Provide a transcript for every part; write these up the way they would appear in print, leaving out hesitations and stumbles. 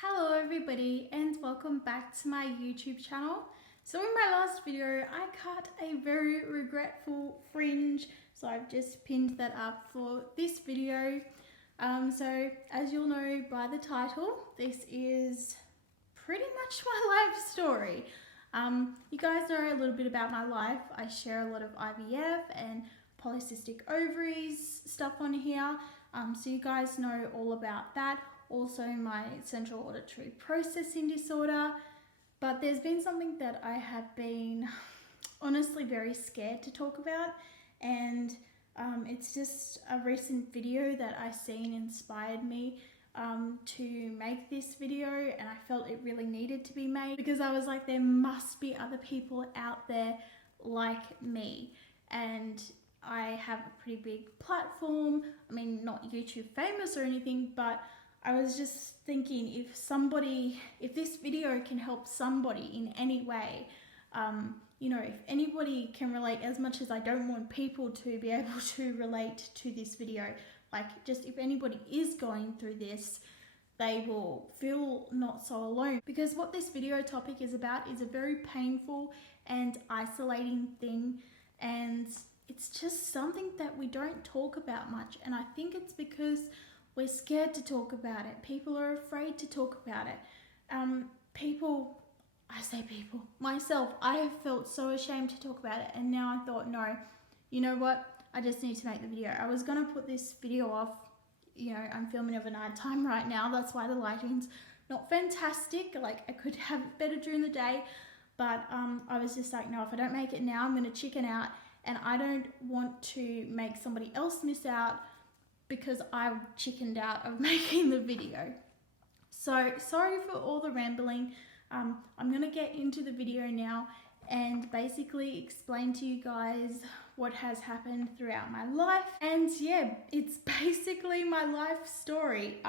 Hello everybody and welcome back to my YouTube channel. So in my last video I cut a very regretful fringe, so I've just pinned that up for this video. So as you'll know by the title, this is pretty much my life story. You guys know a little bit about my life. I share a lot of IVF and polycystic ovaries stuff on here, so you guys know all about that. Also my central auditory processing disorder, but there's been something that I have been honestly very scared to talk about, and it's just a recent video that I seen inspired me to make this video, and I felt it really needed to be made because I was like, there must be other people out there like me, and I have a pretty big platform. I mean, not YouTube famous or anything, but I was just thinking if this video can help somebody in any way, if anybody can relate, as much as I don't want people to be able to relate to this video, like just if anybody is going through this, they will feel not so alone. Because what this video topic is about is a very painful and isolating thing, and it's just something that we don't talk about much, and I think it's because we're scared to talk about it. People are afraid to talk about it. Myself, I have felt so ashamed to talk about it, and now I thought, no, you know what? I just need to make the video. I was gonna put this video off, I'm filming over night time right now. That's why the lighting's not fantastic. Like, I could have it better during the day, but I was just like, no, if I don't make it now, I'm gonna chicken out, and I don't want to make somebody else miss out because I chickened out of making the video. So sorry for all the rambling. I'm gonna get into the video now and basically explain to you guys what has happened throughout my life. And yeah, it's basically my life story.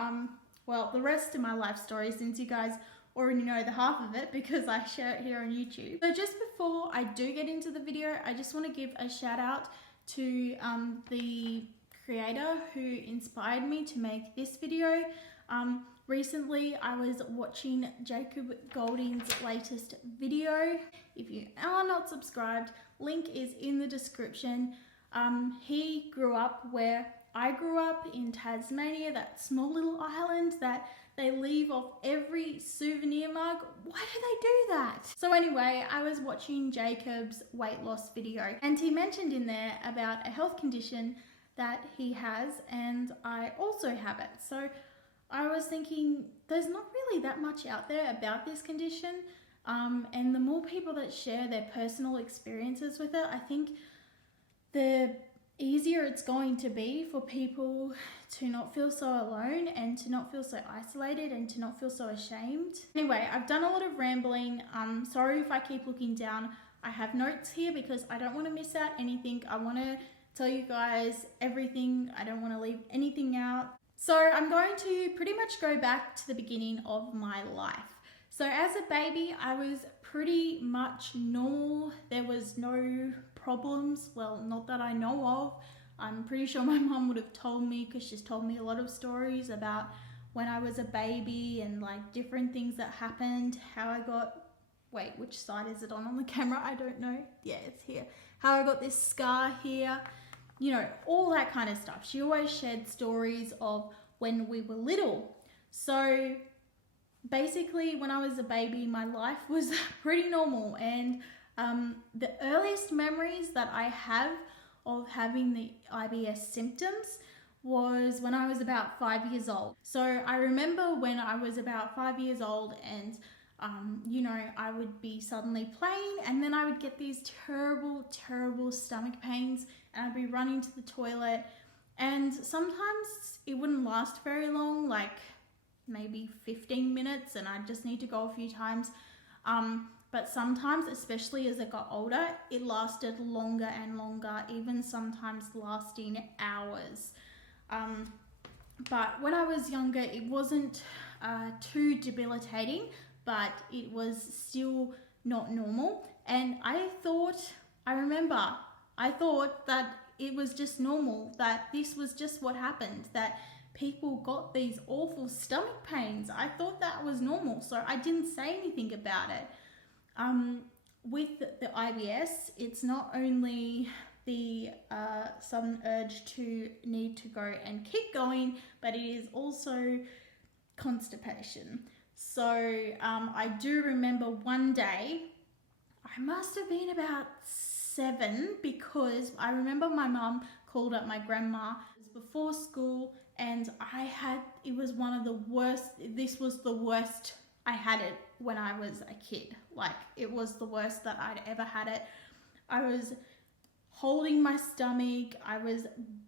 Well, the rest of my life story, since you guys already know the half of it because I share it here on YouTube. So just before I do get into the video, I just want to give a shout out to the creator who inspired me to make this video. Recently I was watching Jacob Goldings' latest video. If you are not subscribed, link is in the description. He grew up where I grew up, in Tasmania, that small little island that they leave off every souvenir mug. Why do they do that? So anyway, I was watching Jacob's weight loss video, and he mentioned in there about a health condition that he has, and I also have it. So I was thinking, there's not really that much out there about this condition, and the more people that share their personal experiences with it, I think the easier it's going to be for people to not feel so alone and to not feel so isolated and to not feel so ashamed. Anyway, I've done a lot of rambling. Sorry if I keep looking down. I have notes here because I don't want to miss out anything. I want to tell you guys everything. I don't want to leave anything out. So I'm going to pretty much go back to the beginning of my life. So as a baby, I was pretty much normal. There was no problems. Well, not that I know of. I'm pretty sure my mum would have told me, because she's told me a lot of stories about when I was a baby and like different things that happened, how I got, wait, which side is it on the camera? I don't know. Yeah, it's here. How I got this scar here. All that kind of stuff. She always shared stories of when we were little. So basically, when I was a baby, my life was pretty normal. And the earliest memories that I have of having the IBS symptoms was when I was about 5 years old. So I remember when I was about 5 years old, and I would be suddenly playing, and then I would get these terrible, terrible stomach pains, and I'd be running to the toilet, and sometimes it wouldn't last very long, like maybe 15 minutes, and I'd just need to go a few times. But sometimes, especially as I got older, it lasted longer and longer, even sometimes lasting hours. But when I was younger, it wasn't too debilitating, but it was still not normal. And I thought that it was just normal, that this was just what happened, that people got these awful stomach pains. I thought that was normal, so I didn't say anything about it. With the IBS, it's not only the sudden urge to need to go and keep going, but it is also constipation. So I do remember one day, I must have been about 7, because I remember my mum called up my grandma. It was before school, and it was one of the worst. This was the worst I had it when I was a kid. Like, it was the worst that I'd ever had it. I was holding my stomach. I was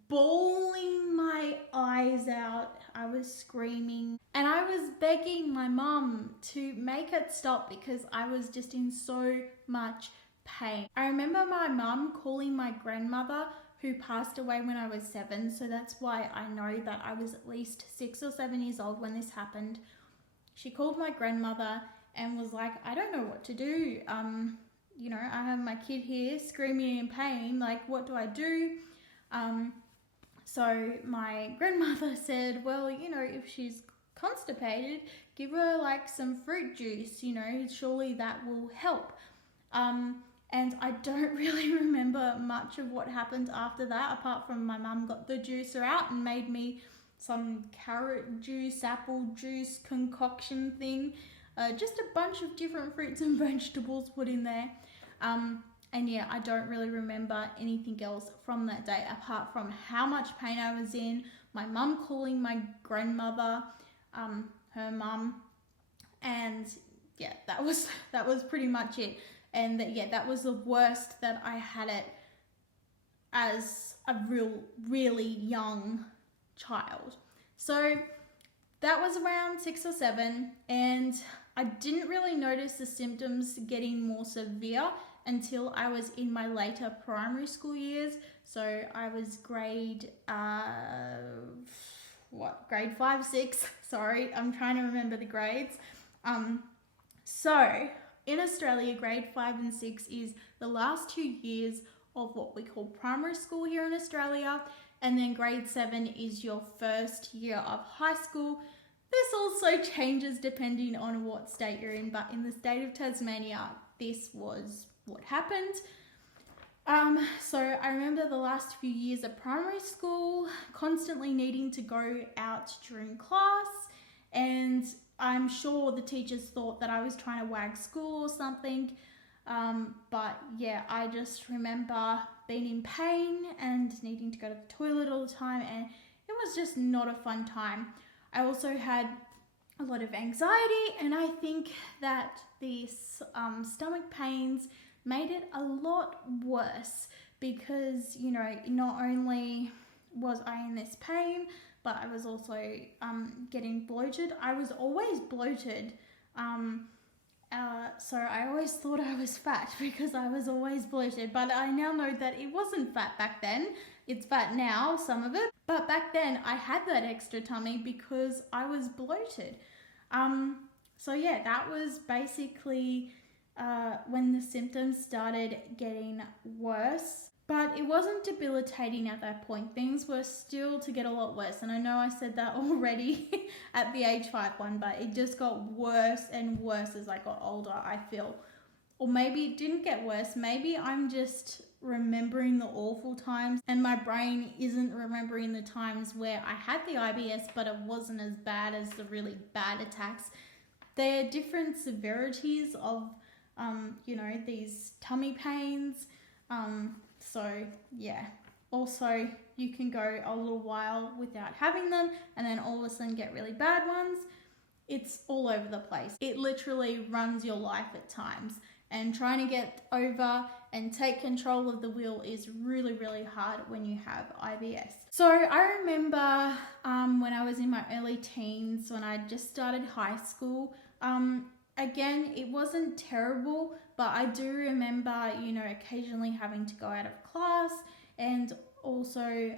bawling my eyes out. I was screaming. And I was begging my mum to make it stop because I was just in so much pain. I remember my mum calling my grandmother, who passed away when I was 7. So that's why I know that I was at least 6 or 7 years old when this happened. She called my grandmother and was like, I don't know what to do. You know, I have my kid here screaming in pain. Like, what do I do? So my grandmother said, well, you know, if she's constipated, give her like some fruit juice, you know, surely that will help. And I don't really remember much of what happened after that, apart from my mum got the juicer out and made me some carrot juice, apple juice concoction thing. Just a bunch of different fruits and vegetables put in there. And yeah, I don't really remember anything else from that day, apart from how much pain I was in, my mum calling my grandmother, her mum, and yeah, that was pretty much it. And that was the worst that I had it as a really young child. So that was around 6 or 7, and I didn't really notice the symptoms getting more severe until I was in my later primary school years. So I was grade 5, 6. Sorry, I'm trying to remember the grades. So in Australia, grade 5 and 6 is the last 2 years of what we call primary school here in Australia. And then grade 7 is your first year of high school. This also changes depending on what state you're in, but in the state of Tasmania, this was what happened. So I remember the last few years of primary school, constantly needing to go out during class, and I'm sure the teachers thought that I was trying to wag school or something. But yeah, I just remember being in pain and needing to go to the toilet all the time, and it was just not a fun time. I also had a lot of anxiety, and I think that these stomach pains made it a lot worse because, you know, not only was I in this pain, but I was also getting bloated. I was always bloated. So I always thought I was fat because I was always bloated, but I now know that it wasn't fat back then. It's fat now, some of it. But back then I had that extra tummy because I was bloated. So yeah, that was basically when the symptoms started getting worse. But it wasn't debilitating at that point. Things were still to get a lot worse. And I know I said that already at the age 5 one, but it just got worse and worse as I got older, I feel. Or maybe it didn't get worse. Maybe I'm just remembering the awful times and my brain isn't remembering the times where I had the IBS, but it wasn't as bad as the really bad attacks. There are different severities of, you know, these tummy pains. So yeah, also you can go a little while without having them and then all of a sudden get really bad ones. It's all over the place. It literally runs your life at times, and trying to get over and take control of the wheel is really, really hard when you have IBS. So I remember when I was in my early teens, when I just started high school, again, it wasn't terrible, but I do remember, you know, occasionally having to go out of class, and also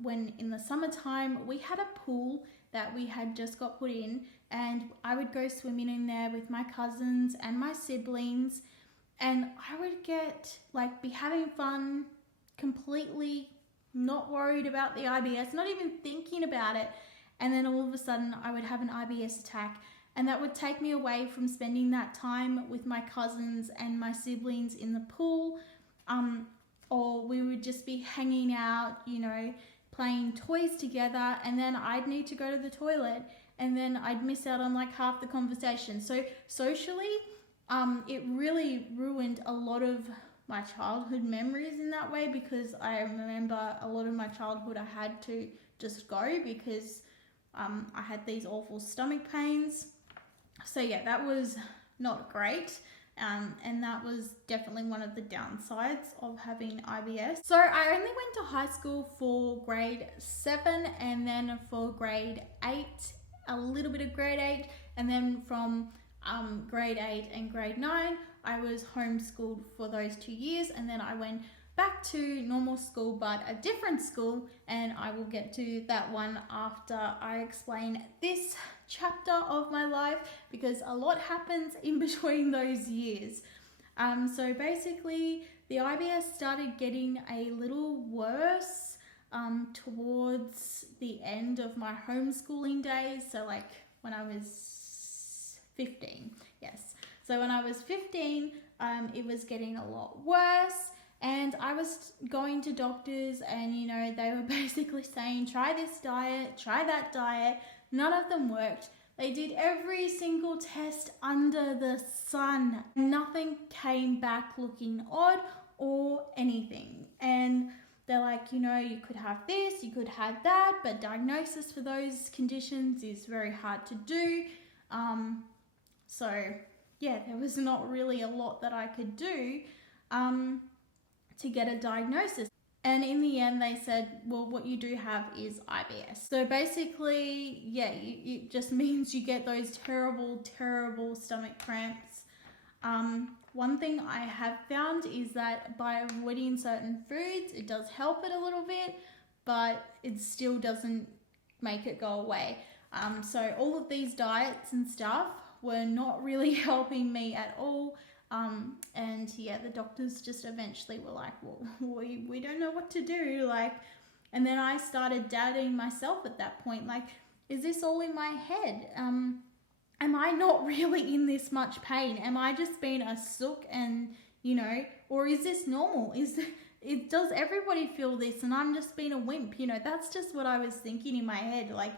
when in the summertime we had a pool that we had just got put in, and I would go swimming in there with my cousins and my siblings, and I would be having fun, completely not worried about the IBS, not even thinking about it. and then all of a sudden I would have an IBS attack, and that would take me away from spending that time with my cousins and my siblings in the pool, or we would just be hanging out, you know, playing toys together, and then I'd need to go to the toilet, and then I'd miss out on like half the conversation. So socially, it really ruined a lot of my childhood memories in that way, because I remember a lot of my childhood I had to just go because I had these awful stomach pains. So yeah, that was not great. And that was definitely one of the downsides of having IBS. So I only went to high school for grade 7, and then for grade 8, a little bit of grade 8, and then from grade 8 and grade 9, I was homeschooled for those 2 years, and then I went back to normal school, but a different school, and I will get to that one after I explain this chapter of my life, because a lot happens in between those years. So basically the IBS started getting a little worse towards the end of my homeschooling days. So like when I was 15, yes. So when I was 15, it was getting a lot worse, and I was going to doctors, and you know, they were basically saying, try this diet, try that diet. None of them worked. They did every single test under the sun. Nothing came back looking odd or anything. And they're like, you know, you could have this, you could have that, but diagnosis for those conditions is very hard to do. So yeah, there was not really a lot that I could do to get a diagnosis. And in the end, they said, well, what you do have is IBS. So basically, yeah, it just means you get those terrible, terrible stomach cramps. One thing I have found is that by avoiding certain foods, it does help it a little bit, but it still doesn't make it go away. So all of these diets and stuff were not really helping me at all. And yeah, the doctors just eventually were like, well, we don't know what to do. Like, and then I started doubting myself at that point. Like, is this all in my head? Am I not really in this much pain? Am I just being a sook, and, you know, or is this normal? Does everybody feel this and I'm just being a wimp? You know, that's just what I was thinking in my head. Like,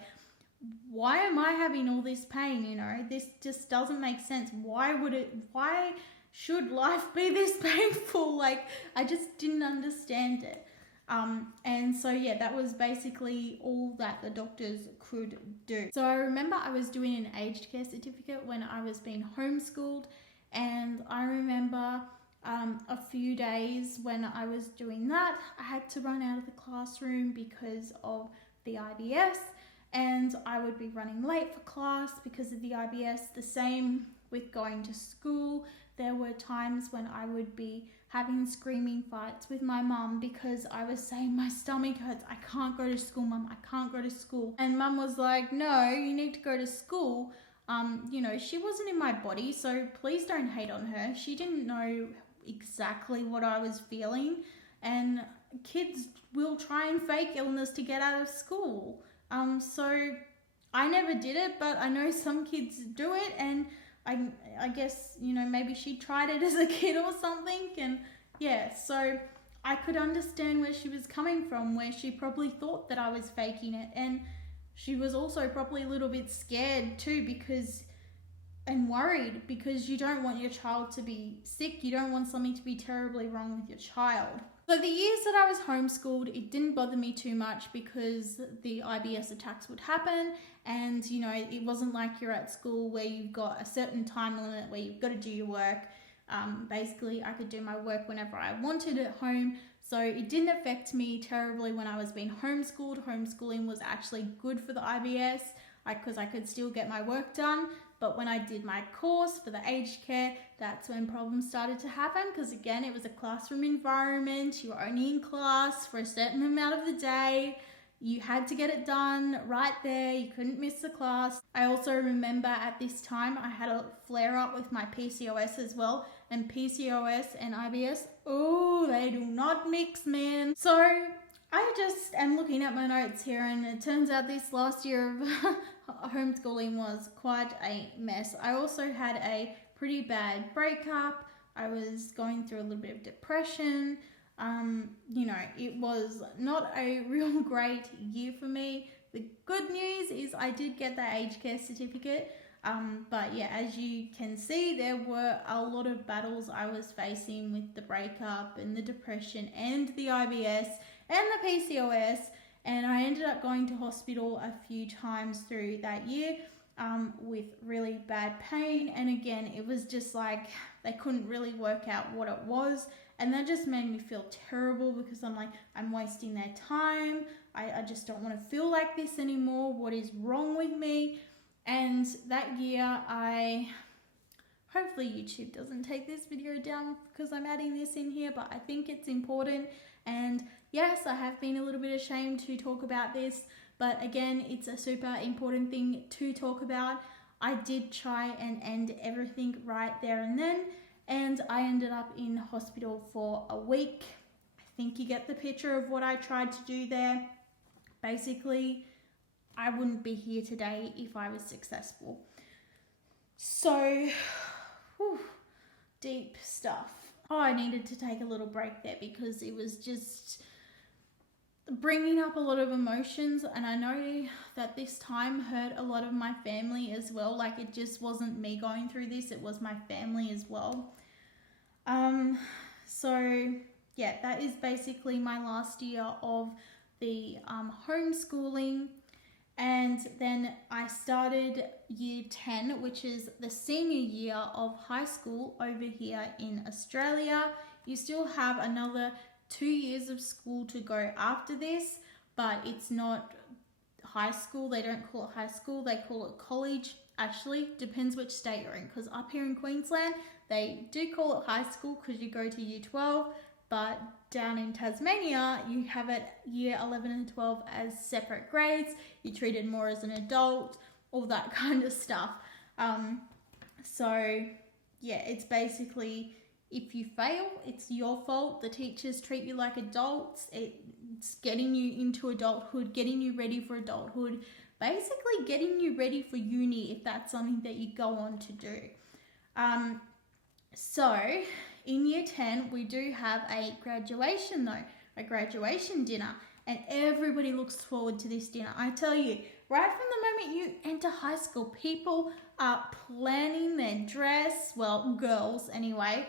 why am I having all this pain? You know, this just doesn't make sense. Why should life be this painful? Like, I just didn't understand it. And so yeah, that was basically all that the doctors could do. So I remember I was doing an aged care certificate when I was being homeschooled, and I remember a few days when I was doing that, I had to run out of the classroom because of the IBS, and I would be running late for class because of the IBS. The same with going to school. There were times when I would be having screaming fights with my mum because I was saying, my stomach hurts, I can't go to school, mum, I can't go to school. And mum was like, no, you need to go to school. You know, she wasn't in my body, so please don't hate on her. She didn't know exactly what I was feeling, and kids will try and fake illness to get out of school. So I never did it, but I know some kids do it, and I guess, you know, maybe she tried it as a kid or something, and yeah, so I could understand where she was coming from, where she probably thought that I was faking it, and she was also probably a little bit scared too, and worried, because you don't want your child to be sick, you don't want something to be terribly wrong with your child. So the years that I was homeschooled, it didn't bother me too much because the IBS attacks would happen, and you know, it wasn't like you're at school where you've got a certain time limit where you've got to do your work. Basically, I could do my work whenever I wanted at home, so it didn't affect me terribly when I was being homeschooled. Homeschooling was actually good for the IBS because I could still get my work done. But when I did my course for the aged care, that's when problems started to happen, because again, it was a classroom environment. You were only in class for a certain amount of the day. You had to get it done right there. You couldn't miss the class. I also remember at this time I had a flare up with my PCOS as well, and PCOS and IBS, oh, they do not mix, man. So I just am looking at my notes here, and it turns out this last year of homeschooling was quite a mess. I also had a pretty bad breakup. I was going through a little bit of depression. You know, it was not a real great year for me. The good news is I did get the aged care certificate. But yeah, as you can see, there were a lot of battles I was facing with the breakup and the depression and the IBS and the PCOS. And I ended up going to hospital a few times through that year with really bad pain. And again, it was just like they couldn't really work out what it was. And that just made me feel terrible because I'm like, I'm wasting their time. I just don't want to feel like this anymore. What is wrong with me? And that year hopefully YouTube doesn't take this video down because I'm adding this in here, but I think it's important. And yes, I have been a little bit ashamed to talk about this, but again, it's a super important thing to talk about. I did try and end everything right there and then, and I ended up in hospital for a week. I think you get the picture of what I tried to do there. Basically, I wouldn't be here today if I was successful. So, whew, deep stuff. Oh, I needed to take a little break there because it was just bringing up a lot of emotions, and I know that this time hurt a lot of my family as well. Like, it just wasn't me going through this, it was my family as well. So yeah, that is basically my last year of the homeschooling. And then I started year 10, which is the senior year of high school over here in Australia. You still have another 2 years of school to go after this, but it's not high school. They don't call it high school, they call it college. Actually, depends which state you're in, because up here in Queensland, they do call it high school because you go to year 12, but down in Tasmania, you have it year 11 and 12 as separate grades. You're treated more as an adult, all that kind of stuff. So yeah, it's basically, if you fail, it's your fault. The teachers treat you like adults. It's getting you into adulthood, getting you ready for adulthood, basically getting you ready for uni if that's something that you go on to do. So in year 10, we do have a graduation though, a graduation dinner, and everybody looks forward to this dinner. I tell you, right from the moment you enter high school, people are planning their dress, well, girls anyway,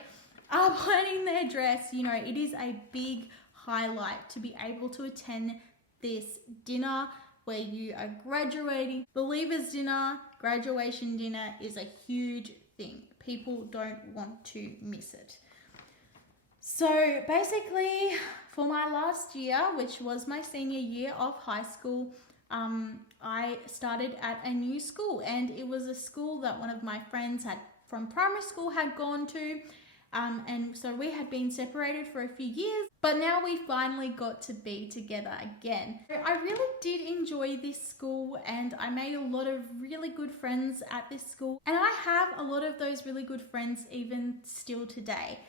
are planning their dress. You know, it is a big highlight to be able to attend this dinner where you are graduating. The leavers dinner, graduation dinner is a huge thing. People don't want to miss it. So basically, for my last year, which was my senior year of high school, I started at a new school, and it was a school that one of my friends from primary school had gone to. And so we had been separated for a few years, but now we finally got to be together again. I really did enjoy this school, and I made a lot of really good friends at this school, and I have a lot of those really good friends even still today.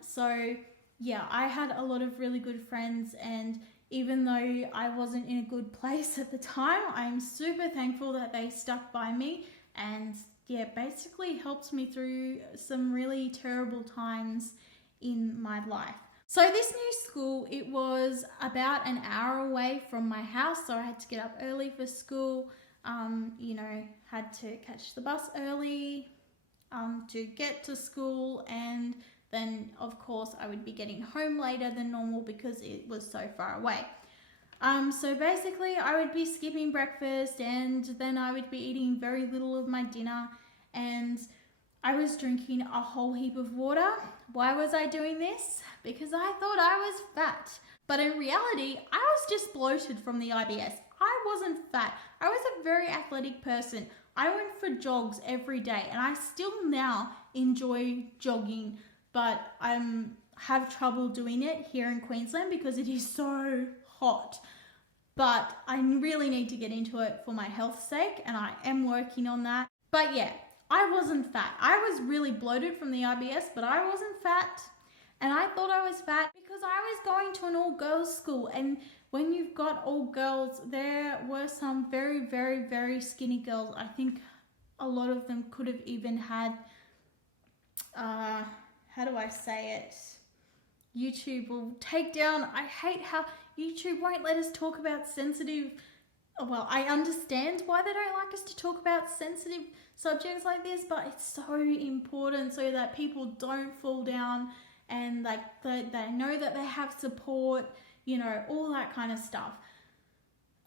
So yeah, I had a lot of really good friends, and even though I wasn't in a good place at the time, I'm super thankful that they stuck by me and yeah, basically helped me through some really terrible times in my life. So this new school, it was about an hour away from my house, so I had to get up early for school, you know, had to catch the bus early to get to school, and then of course I would be getting home later than normal because it was so far away. So basically I would be skipping breakfast, and then I would be eating very little of my dinner, and I was drinking a whole heap of water. Why was I doing this? Because I thought I was fat. But in reality, I was just bloated from the IBS. I wasn't fat. I was a very athletic person. I went for jogs every day, and I still now enjoy jogging, but I have trouble doing it here in Queensland because it is so hot. But I really need to get into it for my health's sake, and I am working on that. But yeah, I wasn't fat. I was really bloated from the IBS, but I wasn't fat. And I thought I was fat because I was going to an all-girls school, and when you've got all girls, there were some very, very, very skinny girls. I think a lot of them could have even had, how do I say it? YouTube will take down. I hate how YouTube won't let us talk about sensitive. Well, I understand why they don't like us to talk about sensitive subjects like this, but it's so important so that people don't fall down and like they know that they have support, you know, all that kind of stuff.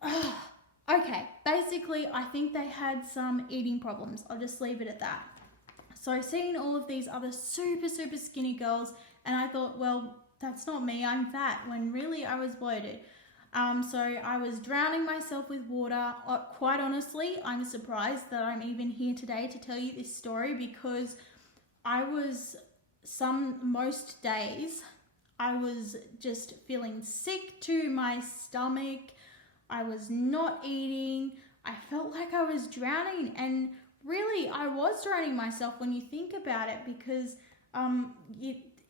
Okay, basically I think they had some eating problems. I'll just leave it at that. So seeing all of these other super, super skinny girls, and I thought, well, that's not me, I'm fat, when really I was bloated. So I was drowning myself with water. Quite honestly, I'm surprised that I'm even here today to tell you this story, because I was, most days, I was just feeling sick to my stomach. I was not eating. I felt like I was drowning, and really I was drowning myself when you think about it, because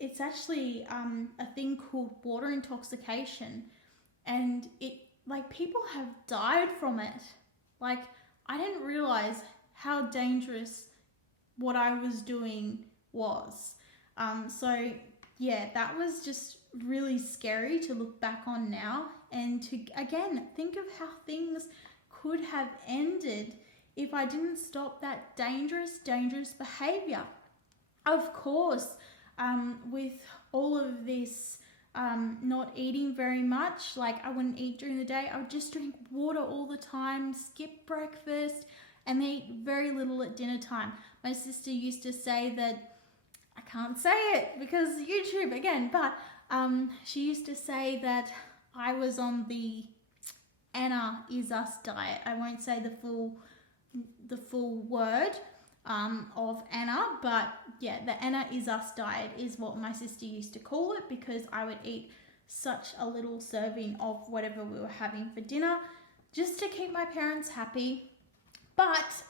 it's actually a thing called water intoxication. And it, like, people have died from it. Like, I didn't realize how dangerous what I was doing was. So yeah, that was just really scary to look back on now, and to, again, think of how things could have ended if I didn't stop that dangerous behavior. Of course, with all of this, not eating very much, like I wouldn't eat during the day. I would just drink water all the time, skip breakfast, and eat very little at dinner time. My sister used to say that, I can't say it because YouTube again, but she used to say that I was on the Anna is us diet. I won't say the full word of Anna, but yeah, the Anna is us diet is what my sister used to call it, because I would eat such a little serving of whatever we were having for dinner just to keep my parents happy. But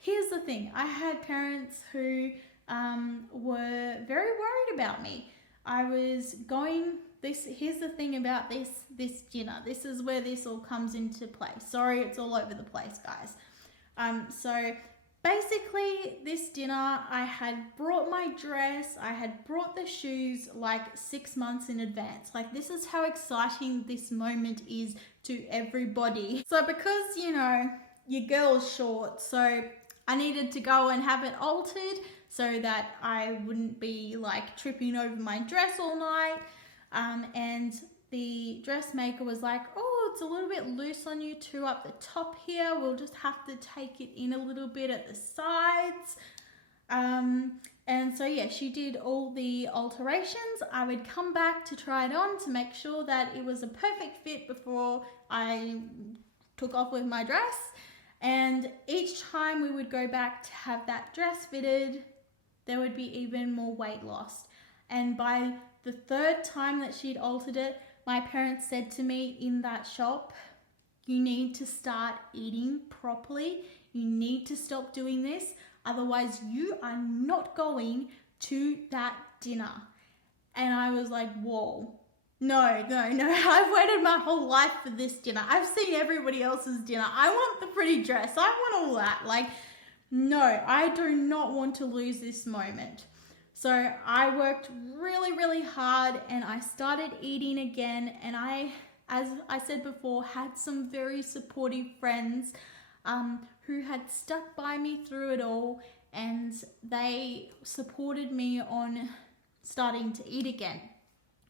here's the thing, I had parents who were very worried about me. I was going, here's the thing about this dinner. This is where this all comes into play. Sorry, it's all over the place, guys. So basically this dinner, I had brought my dress, I had brought the shoes like 6 months in advance. Like, this is how exciting this moment is to everybody. So because, you know, your girl's short, so I needed to go and have it altered so that I wouldn't be like tripping over my dress all night. And the dressmaker was like, oh, it's a little bit loose on you too up the top here. We'll just have to take it in a little bit at the sides. And so yeah, she did all the alterations. I would come back to try it on to make sure that it was a perfect fit before I took off with my dress. And each time we would go back to have that dress fitted, there would be even more weight lost. And by the third time that she'd altered it, my parents said to me in that shop, you need to start eating properly. You need to stop doing this. Otherwise, you are not going to that dinner. And I was like, whoa, no. I've waited my whole life for this dinner. I've seen everybody else's dinner. I want the pretty dress. I want all that. Like, no, I do not want to lose this moment. So I worked really, really hard, and I started eating again. And I, as I said before, had some very supportive friends who had stuck by me through it all, and they supported me on starting to eat again.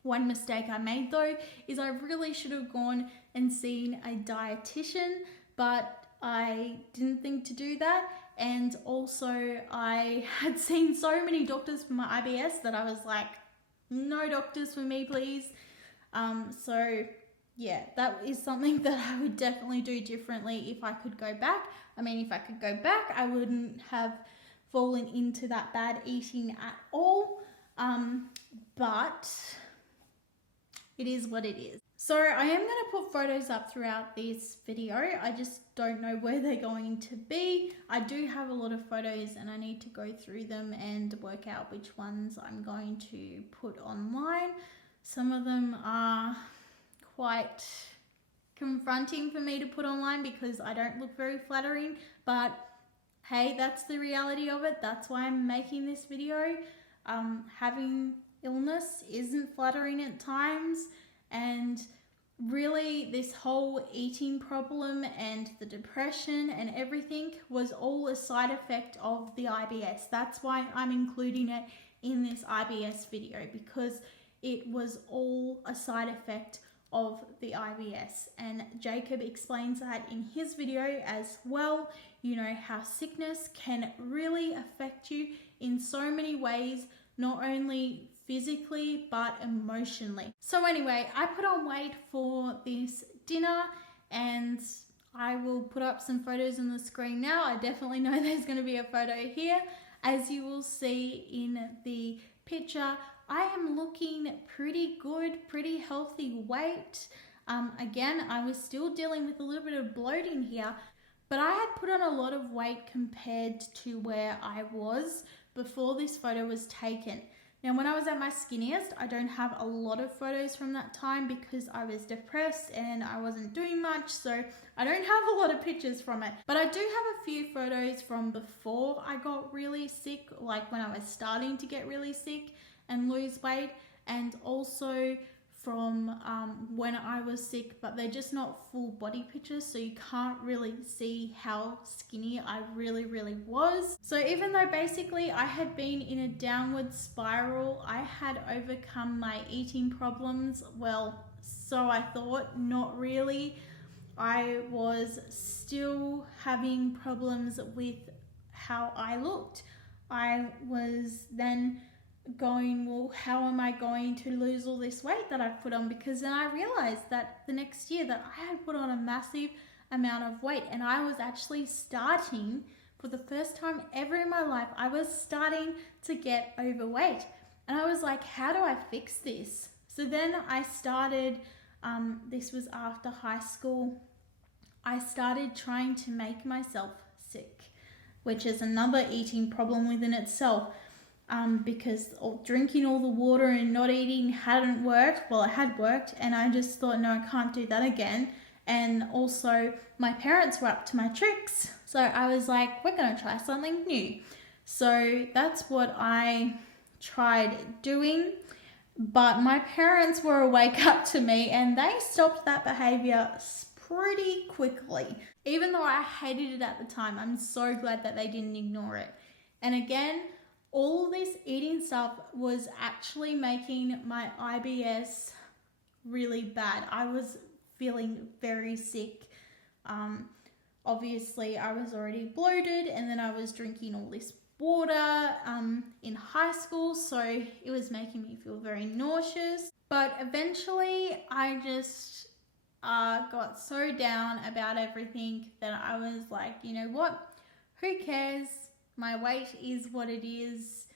One mistake I made though is I really should have gone and seen a dietitian, but I didn't think to do that. And also I had seen so many doctors for my IBS that I was like, no doctors for me, please. So yeah, that is something that I would definitely do differently if I could go back. I mean, if I could go back, I wouldn't have fallen into that bad eating at all. But it is what it is. So I am going to put photos up throughout this video. I just don't know where they're going to be. I do have a lot of photos and I need to go through them and work out which ones I'm going to put online. Some of them are quite confronting for me to put online because I don't look very flattering, but hey, that's the reality of it. That's why I'm making this video. Having illness isn't flattering at times, and really this whole eating problem and the depression and everything was all a side effect of the IBS. That's why I'm including it in this IBS video, because it was all a side effect of the IBS, and Jacob explains that in his video as well. You know how sickness can really affect you in so many ways, not only physically but emotionally. So anyway, I put on weight for this dinner and I will put up some photos on the screen now. I definitely know there's going to be a photo here. As you will see in the picture, I am looking pretty good, pretty healthy weight. Again, I was still dealing with a little bit of bloating here, but I had put on a lot of weight compared to where I was before this photo was taken. Now, when I was at my skinniest, I don't have a lot of photos from that time because I was depressed and I wasn't doing much, so I don't have a lot of pictures from it. But I do have a few photos from before I got really sick, like when I was starting to get really sick and lose weight, and also from when I was sick, but they're just not full body pictures, so you can't really see how skinny I really was. So even though basically I had been in a downward spiral, I had overcome my eating problems. Well, so I thought, not really. I was still having problems with how I looked. I was then going, well, how am I going to lose all this weight that I've put on? Because then I realized that the next year that I had put on a massive amount of weight, and I was actually starting, for the first time ever in my life, I was starting to get overweight. And I was like, how do I fix this? So then I started, this was after high school, I started trying to make myself sick, which is another eating problem within itself. Because drinking all the water and not eating hadn't worked. Well, it had worked, and I just thought, no, I can't do that again. And also my parents were up to my tricks, so I was like, we're going to try something new. So that's what I tried doing, but my parents were awake up to me and they stopped that behavior pretty quickly. Even though I hated it at the time, I'm so glad that they didn't ignore it. And again, all this eating stuff was actually making my IBS really bad. I was feeling very sick. Obviously, I was already bloated, and then I was drinking all this water in high school, so it was making me feel very nauseous. But eventually, I just got so down about everything that I was like, you know what? Who cares? My weight is what it is,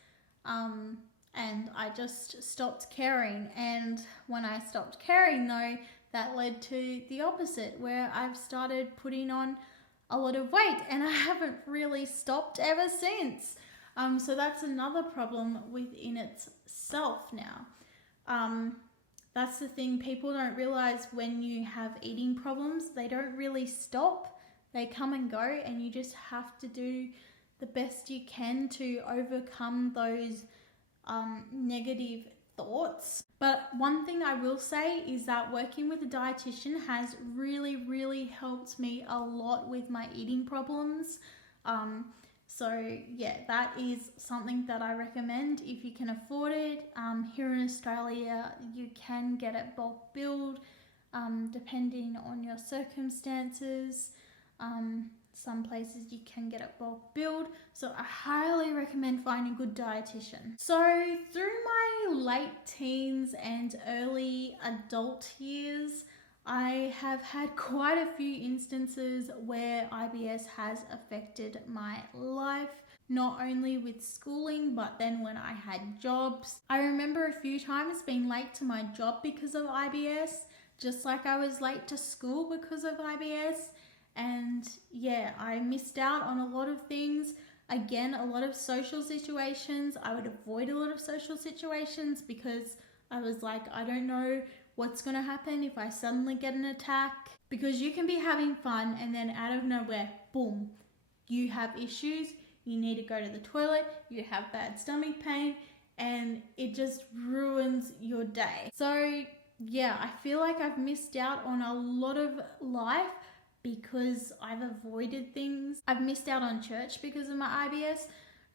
and I just stopped caring. And when I stopped caring, though, that led to the opposite, where I've started putting on a lot of weight, and I haven't really stopped ever since. So that's another problem within itself now. That's the thing, people don't realize when you have eating problems, they don't really stop. They come and go, and you just have to do the best you can to overcome those negative thoughts. But one thing I will say is that working with a dietitian has really helped me a lot with my eating problems. So yeah, that is something that I recommend if you can afford it. Here in Australia, you can get it bulk billed, depending on your circumstances. Some places you can get it bulk billed, so I highly recommend finding a good dietitian. So through my late teens and early adult years, I have had quite a few instances where IBS has affected my life, not only with schooling, but then when I had jobs. I remember a few times being late to my job because of IBS, just like I was late to school because of IBS. And yeah, I missed out on a lot of things. Again, a lot of social situations. I would avoid a lot of social situations because I was like, I don't know what's going to happen if I suddenly get an attack. Because you can be having fun and then out of nowhere, boom, you have issues. You need to go to the toilet. You have bad stomach pain and it just ruins your day. So yeah, I feel like I've missed out on a lot of life because I've avoided things. I've missed out on church because of my IBS.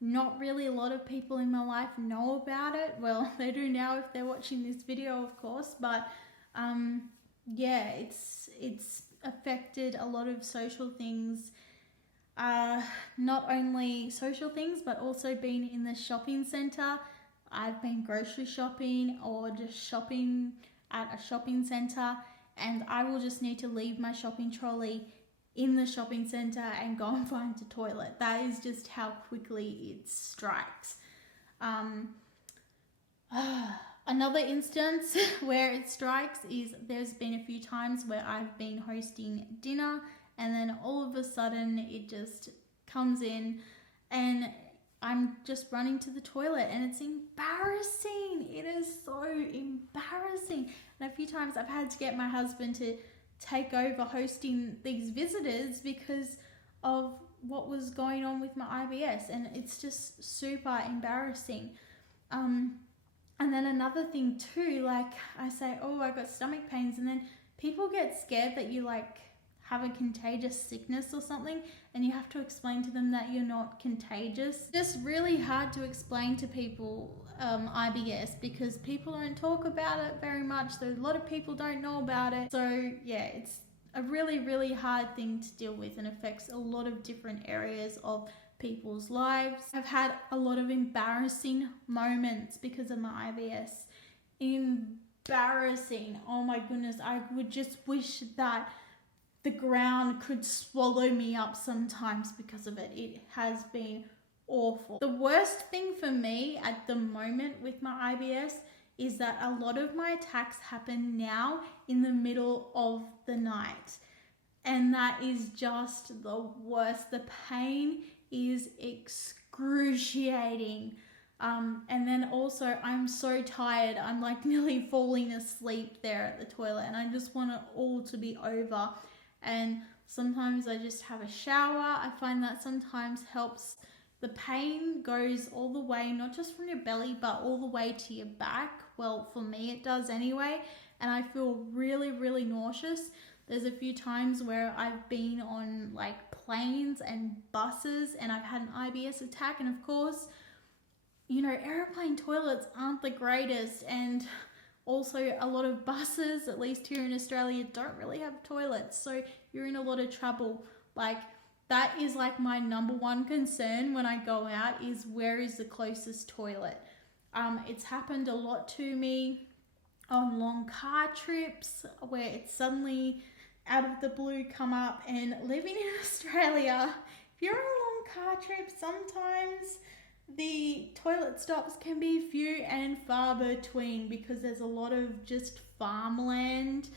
Not really a lot of people in my life know about it. Well, they do now if they're watching this video, of course, but yeah, it's affected a lot of social things. Not only social things, but also being in the shopping centre. I've been grocery shopping or just shopping at a shopping centre, and I will just need to leave my shopping trolley in the shopping centre and go and find a toilet. That is just how quickly it strikes. Another instance where it strikes is there's been a few times where I've been hosting dinner and then all of a sudden it just comes in and I'm just running to the toilet and it's embarrassing. It is so embarrassing. And a few times I've had to get my husband to take over hosting these visitors because of what was going on with my IBS, and it's just super embarrassing. And then another thing too, like I say, oh, I got stomach pains, and then people get scared that you like have a contagious sickness or something, and you have to explain to them that you're not contagious. Just really hard to explain to people IBS because people don't talk about it very much. So a lot of people don't know about it. So yeah, it's a really, really hard thing to deal with and affects a lot of different areas of people's lives. I've had a lot of embarrassing moments because of my IBS. Embarrassing. Oh my goodness. I would just wish that the ground could swallow me up sometimes because of it. It has been awful. The worst thing for me at the moment with my IBS is that a lot of my attacks happen now in the middle of the night. And that is just the worst. The pain is excruciating. And then also I'm so tired. I'm like nearly falling asleep there at the toilet and I just want it all to be over. And sometimes I just have a shower. I find that sometimes helps. The pain goes all the way, not just from your belly, but all the way to your back. Well, for me it does anyway. And I feel really, really nauseous. There's a few times where I've been on like planes and buses and I've had an IBS attack. And of course, you know, airplane toilets aren't the greatest. And also, a lot of buses, at least here in Australia, don't really have toilets. So you're in a lot of trouble. Like, that is like my number one concern when I go out is where is the closest toilet. It's happened a lot to me on long car trips where it's suddenly out of the blue come up. And living in Australia, if you're on a long car trip, sometimes the toilet stops can be few and far between because there's a lot of just farmland,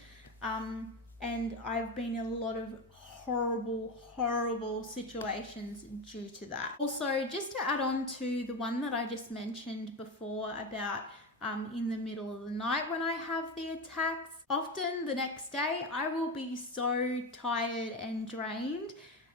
and I've been in a lot of horrible situations due to that. Also, just to add on to the one that I just mentioned before about in the middle of the night when I have the attacks, often the next day I will be so tired and drained,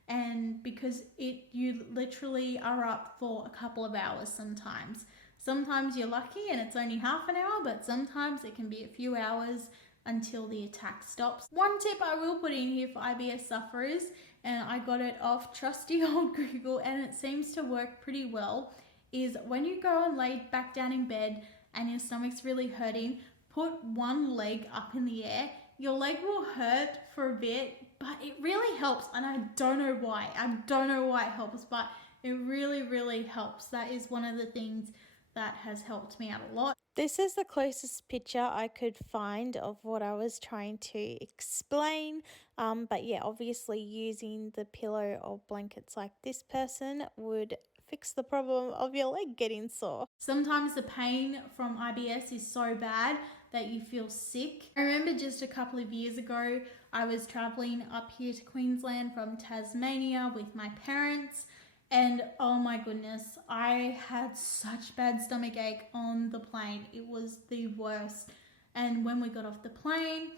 and because you literally are up for a couple of hours sometimes. Sometimes you're lucky and it's only half an hour, but sometimes it can be a few hours until the attack stops. One tip I will put in here for IBS sufferers, and I got it off trusty old Google and it seems to work pretty well, is when you go and lay back down in bed and your stomach's really hurting, put one leg up in the air. Your leg will hurt for a bit, but it really helps, and I don't know why. I don't know why it helps, but it really, really helps. That is one of the things that has helped me out a lot. This is the closest picture I could find of what I was trying to explain. But yeah, obviously using the pillow or blankets like this person would fix the problem of your leg getting sore. Sometimes the pain from IBS is so bad that you feel sick. I remember just a couple of years ago, I was traveling up here to Queensland from Tasmania with my parents, and oh my goodness, I had such bad stomach ache on the plane. It was the worst. And when we got off the plane,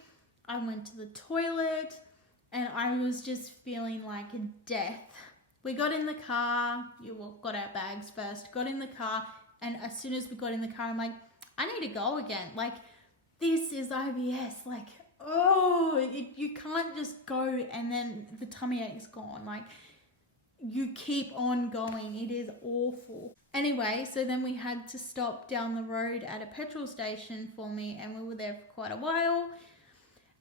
I went to the toilet and I was just feeling like a death. We got in the car, got our bags first, got in the car, and as soon as we got in the car, I'm like, I need to go again. Like, this is IBS. Like, you can't just go and then the tummy ache's gone. Like, you keep on going. It is awful. Anyway, so then we had to stop down the road at a petrol station for me, and we were there for quite a while.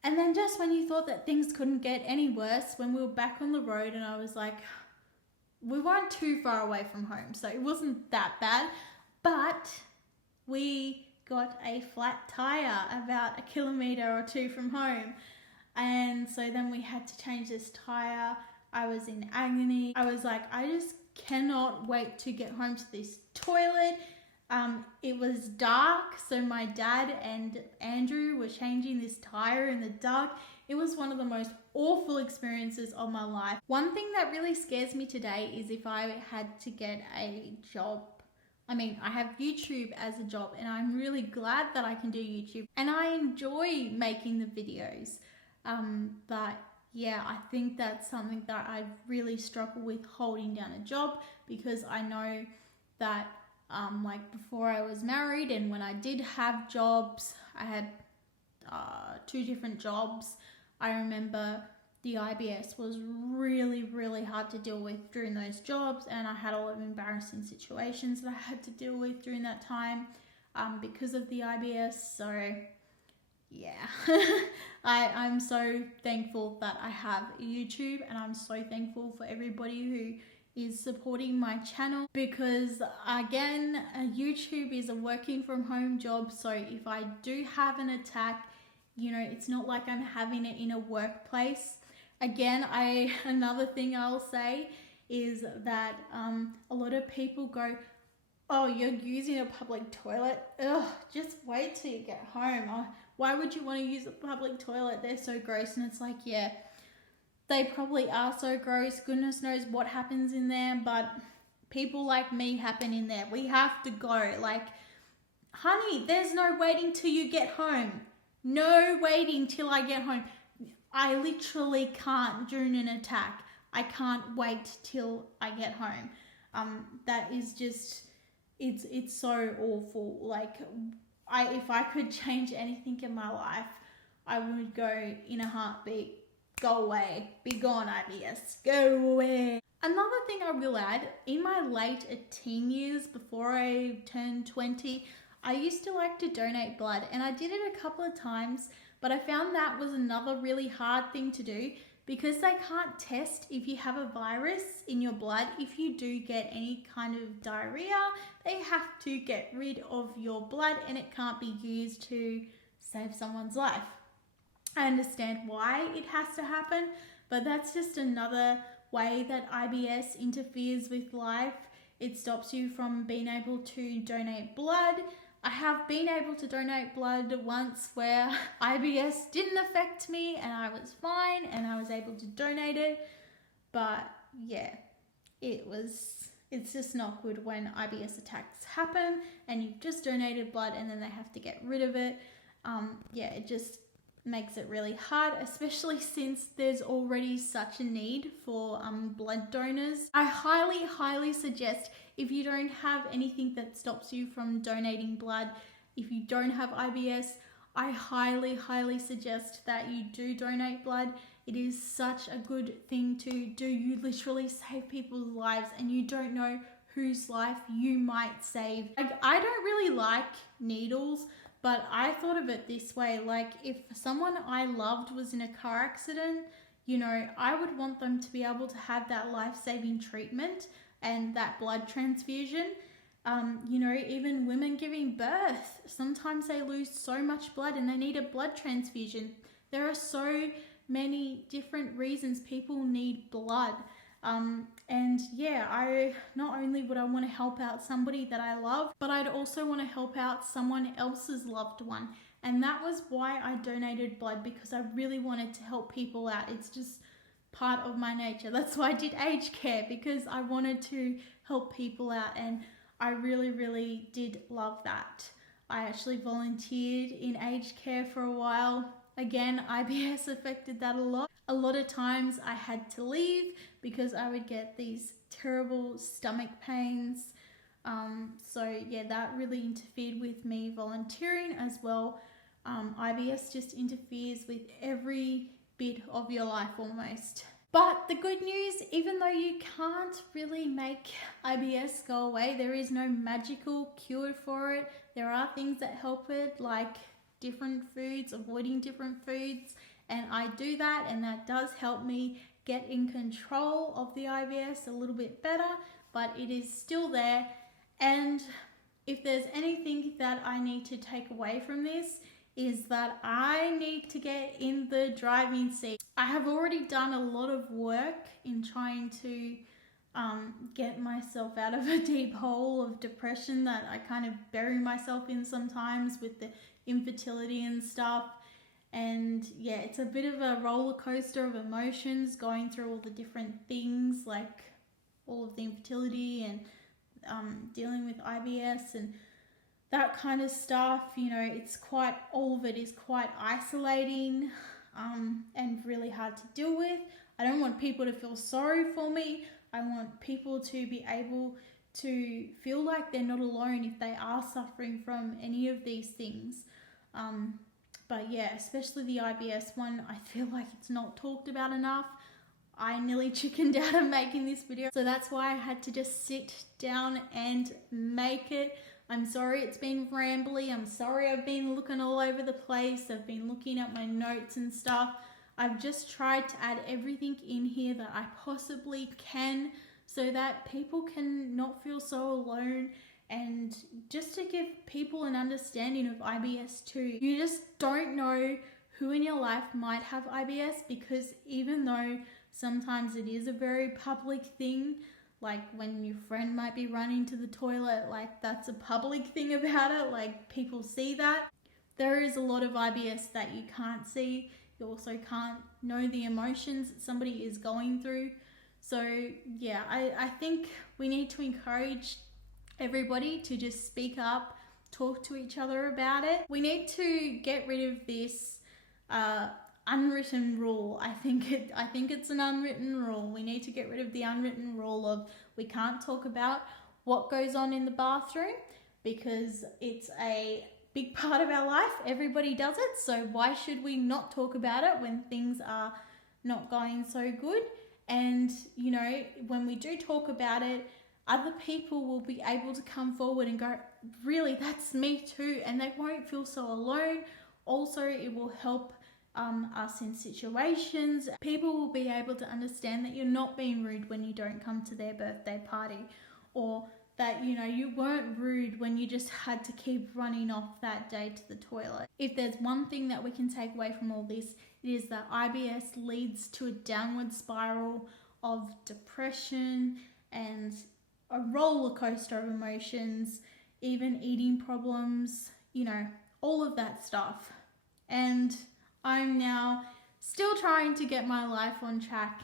And then just when you thought that things couldn't get any worse, when we were back on the road, and I was like, we weren't too far away from home, so it wasn't that bad, but we got a flat tire about 1 kilometre or 2 from home. And so then we had to change this tire. I was in agony. I was like, I just cannot wait to get home to this toilet. It was dark, so my dad and Andrew were changing this tire in the dark. It was one of the most awful experiences of my life. One thing that really scares me today is if I had to get a job. I mean, I have YouTube as a job, and I'm really glad that I can do YouTube, and I enjoy making the videos. But yeah, I think that's something that I really struggle with, holding down a job, because I know that like before I was married and when I did have jobs, I had 2 different jobs. I remember the IBS was really, really hard to deal with during those jobs, and I had a lot of embarrassing situations that I had to deal with during that time because of the IBS. So yeah, I'm so thankful that I have YouTube, and I'm so thankful for everybody who is supporting my channel, because again, YouTube is a working from home job. So if I do have an attack, you know, it's not like I'm having it in a workplace. Again, another thing I'll say is that a lot of people go, oh, you're using a public toilet? Ugh, just wait till you get home. Oh, why would you want to use a public toilet? They're so gross. And it's like, yeah, they probably are so gross. Goodness knows what happens in there, but people like me happen in there. We have to go. Like, honey, there's no waiting till you get home. No waiting till I get home. I literally can't during an attack. I can't wait till I get home. That is just, it's so awful. Like, if I could change anything in my life, I would go in a heartbeat. Go away. Be gone, IBS. Go away. Another thing I will add, in my late teen years, before I turned 20, I used to like to donate blood, and I did it a couple of times, but I found that was another really hard thing to do, because they can't test if you have a virus in your blood. If you do get any kind of diarrhea, they have to get rid of your blood, and it can't be used to save someone's life. I understand why it has to happen, but that's just another way that IBS interferes with life. It stops you from being able to donate blood. I have been able to donate blood once where IBS didn't affect me and I was fine and I was able to donate it. But yeah, it's just not good when IBS attacks happen and you've just donated blood and then they have to get rid of it. Yeah, it just makes it really hard, especially since there's already such a need for blood donors. I highly suggest, if you don't have anything that stops you from donating blood, if you don't have IBS, I highly suggest that you do donate blood. It is such a good thing to do. You literally save people's lives and you don't know whose life you might save. Like, I don't really like needles, but I thought of it this way, like if someone I loved was in a car accident, you know, I would want them to be able to have that life-saving treatment and that blood transfusion. You know, even women giving birth, sometimes they lose so much blood and they need a blood transfusion. There are so many different reasons people need blood. And yeah, I not only would I want to help out somebody that I love, but I'd also want to help out someone else's loved one. And that was why I donated blood, because I really wanted to help people out. It's just part of my nature. That's why I did aged care, because I wanted to help people out, and I really, really did love that. I actually volunteered in aged care for a while. Again, IBS affected that a lot. A lot of times I had to leave because I would get these terrible stomach pains. So yeah, that really interfered with me volunteering as well. IBS just interferes with every bit of your life almost. But the good news, even though you can't really make IBS go away, there is no magical cure for it. There are things that help it, like different foods, avoiding different foods, and I do that, and that does help me get in control of the IBS a little bit better, but it is still there. And if there's anything that I need to take away from this, is that I need to get in the driving seat. I have already done a lot of work in trying to get myself out of a deep hole of depression that I kind of bury myself in sometimes with the infertility and stuff. And yeah, it's a bit of a roller coaster of emotions, going through all the different things, like all of the infertility and dealing with IBS and that kind of stuff. You know, all of it is quite isolating and really hard to deal with. I don't want people to feel sorry for me. I want people to be able to feel like they're not alone if they are suffering from any of these things. But yeah, especially the IBS one, I feel like it's not talked about enough. I nearly chickened out of making this video, so that's why I had to just sit down and make it. I'm sorry it's been rambly. I'm sorry I've been looking all over the place. I've been looking at my notes and stuff. I've just tried to add everything in here that I possibly can so that people can not feel so alone, and just to give people an understanding of IBS too. You just don't know who in your life might have IBS, because even though sometimes it is a very public thing, like when your friend might be running to the toilet, like that's a public thing about it, like people see that. There is a lot of IBS that you can't see. You also can't know the emotions that somebody is going through. So yeah, I think we need to encourage everybody to just speak up, talk to each other about it. We need to get rid of this unwritten rule. I think it's an unwritten rule. We need to get rid of the unwritten rule of we can't talk about what goes on in the bathroom, because it's a big part of our life. Everybody does it, so why should we not talk about it when things are not going so good? And you know, when we do talk about it, other people will be able to come forward and go, really, that's me too, and they won't feel so alone. Also, it will help us in situations. People will be able to understand that you're not being rude when you don't come to their birthday party, or that, you know, you weren't rude when you just had to keep running off that day to the toilet. If there's one thing that we can take away from all this, it is that IBS leads to a downward spiral of depression and a roller coaster of emotions, even eating problems, you know, all of that stuff. And I'm now still trying to get my life on track.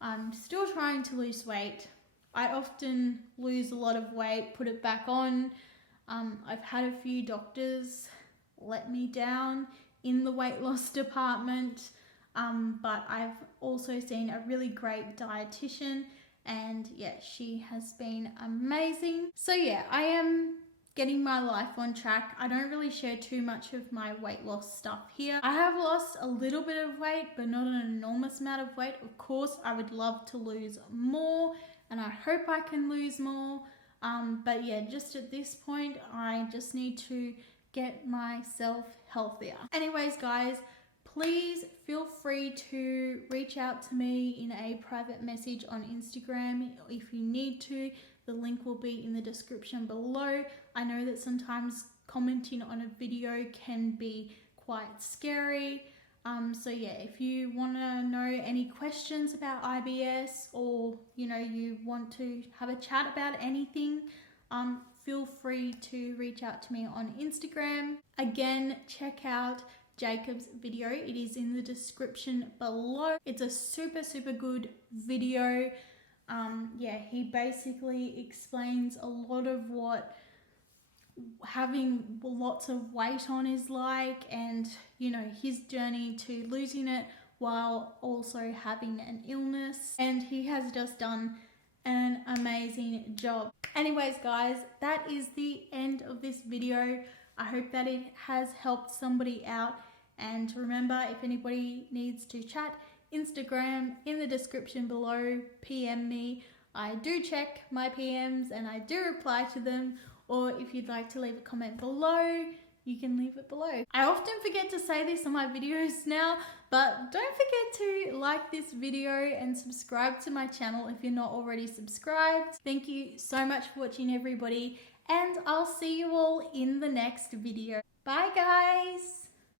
I'm still trying to lose weight. I often lose a lot of weight, put it back on. I've had a few doctors let me down in the weight loss department, but I've also seen a really great dietitian, and yeah, she has been amazing. So yeah, I am getting my life on track. I don't really share too much of my weight loss stuff here. I have lost a little bit of weight, but not an enormous amount of weight. Of course, I would love to lose more, and I hope I can lose more. But yeah, just at this point, I just need to get myself healthier. Anyways, guys, please feel free to reach out to me in a private message on Instagram if you need to. The link will be in the description below. I know that sometimes commenting on a video can be quite scary. So yeah, if you want to know any questions about IBS, or you know, you want to have a chat about anything, feel free to reach out to me on Instagram. Again, check out Jacob's video. It is in the description below. It's a super good video. Yeah, he basically explains a lot of what having lots of weight on is like, and you know, his journey to losing it while also having an illness, and he has just done an amazing job. Anyways guys, that is the end of this video. I hope that it has helped somebody out, and remember, if anybody needs to chat, Instagram in the description below, PM me. I do check my PMs and I do reply to them, or if you'd like to leave a comment below, you can leave it below. I often forget to say this on my videos now, but don't forget to like this video and subscribe to my channel if you're not already subscribed. Thank you so much for watching, everybody, and I'll see you all in the next video. Bye guys!